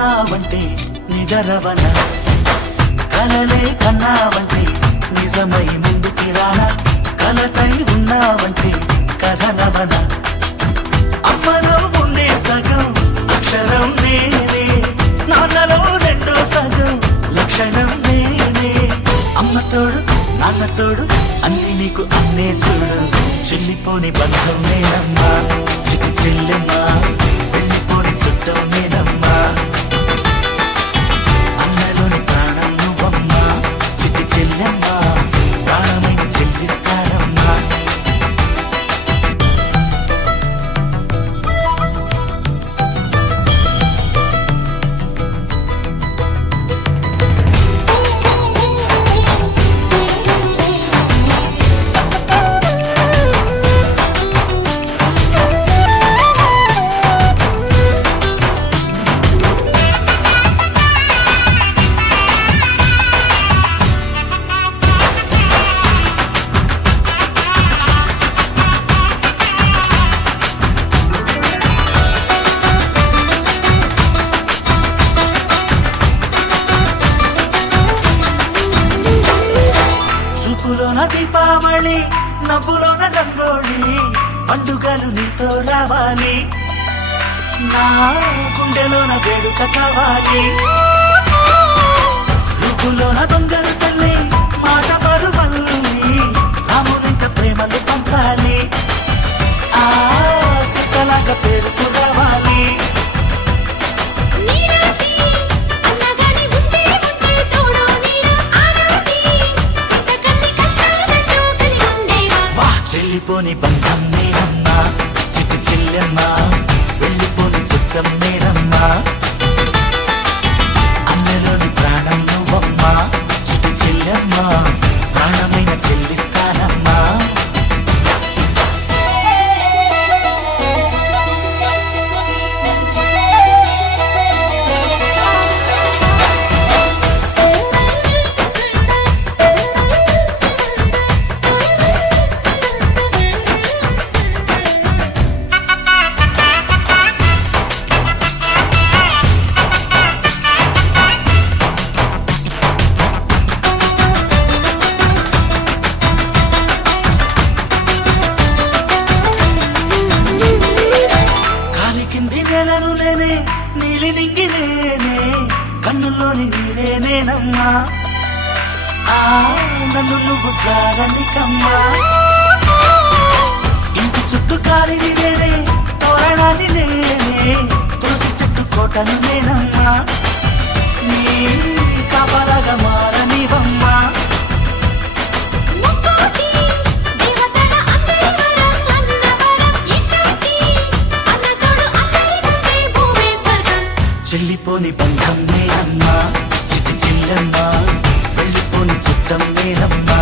ఉన్నావంటే నిదరవన, కలలే కన్నావంటే నిజమై ముందుకి రానా, కలతై ఉన్నావంటే కథనవన. అమ్మలో ఉండే సగం అక్షరం నేనే, నాన్నలో రెండో సగం లక్షణం నేనే. అమ్మ తోడు నాన్న తోడు అన్ని నీకు అన్నే చూడు, చెల్లిపోని బంధం నేనమ్మా చిటి చెల్లెమ్మా, వెళ్ళిపోని చుట్టం నేనమ్మా. అన్నలోని ప్రాణం నువ్వమ్మా చిటి చెల్లెమ్మా, ప్రాణమైన చెల్లిస్తానమ్మా. చూపులోన దీపావళి, నవ్వులోన రంగోళి, పండుగలు నీతో రావాలి, నా గుండెలోన వేడుక కావాలి. రూపులోన దొంగలు తల్లి, మాట పరుమల్లి, రామునింట ప్రేమలు పంచాలి, ఆ సీతలాగా పేరుకు రావాలి. వెళ్ళిపోని బంధం నేనమ్మా చిట్టి చెల్లెమ్మా, వెళ్ళిపోని చుట్టం నేనమ్మా. అన్నలోని ప్రాణం నువ్వమ్మా చిట్టి చెల్లెమ్మా, ప్రాణమైన చెల్లిస్తానమ్మా. నేలను నేనే నీలి నింగి నేనే, కన్నుల్లోని నీరే నేనమ్మా, ఆ నన్ను నువ్వు జారనికమ్మా. ఇంటి చుట్టూ కాలిని నేనే, తోరణాన్ని నేనే, తులసి చెట్టు కోటను నేనమ్మా, నీ కాపలాగా మారనివమ్మా. చెల్లిపోని బంధం నేనమ్మా చిటి చెల్లెమ్మా, వెళ్ళిపోని చుట్టం నేనమ్మా.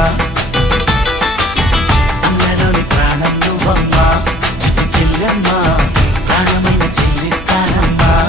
అన్నలోని ప్రాణం నువ్వమ్మా చిటి చెల్లెమ్మా, ప్రాణమైన చెల్లిస్తానమ్మా.